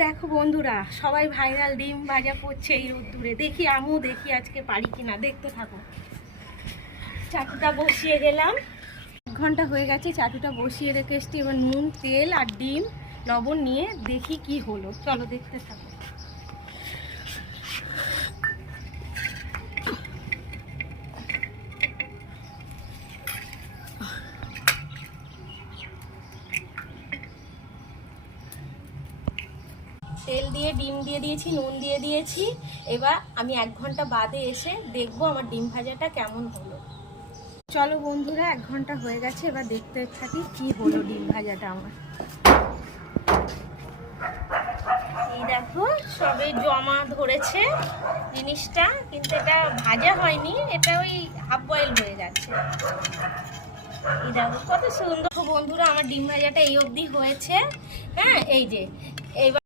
দেখো বন্ধুরা, সবাই ভাইরাল ডিম ভাজা করছে এই রোদ্দুরে। দেখি আমিও দেখি আজকে পারি কিনা, দেখতে থাকো। চাটুটা বসিয়ে গেলাম, 1 ঘন্টা হয়ে গেছে। চাটুটা বসিয়ে রেখে এসছি। এবার নুন, তেল আর ডিম লবণ নিয়ে দেখি কি হলো। চলো দেখতে থাকো। তেল দিয়ে ডিম দিয়ে দিয়েছি, নুন দিয়ে দিয়েছি। এবার আমি 1 ঘন্টা বাদে এসে দেখবো আমার ডিম ভাজাটা কেমন হলো। চলো বন্ধুরা, 1 ঘন্টা হয়ে গেছে। এবার দেখতে থাকি কি হলো ডিম ভাজাটা আমার। এই দেখো, সবে জমা ধরেছে জিনিসটা, কিন্তু এটা ভাজা হয়নি, এটা ওই হাফ বয়েল হয়ে গেছে। এই দেখো কত সুন্দর। বন্ধুরা, আমার ডিম ভাজাটা এই অবধি হয়েছে। হ্যাঁ, এই যে এইবার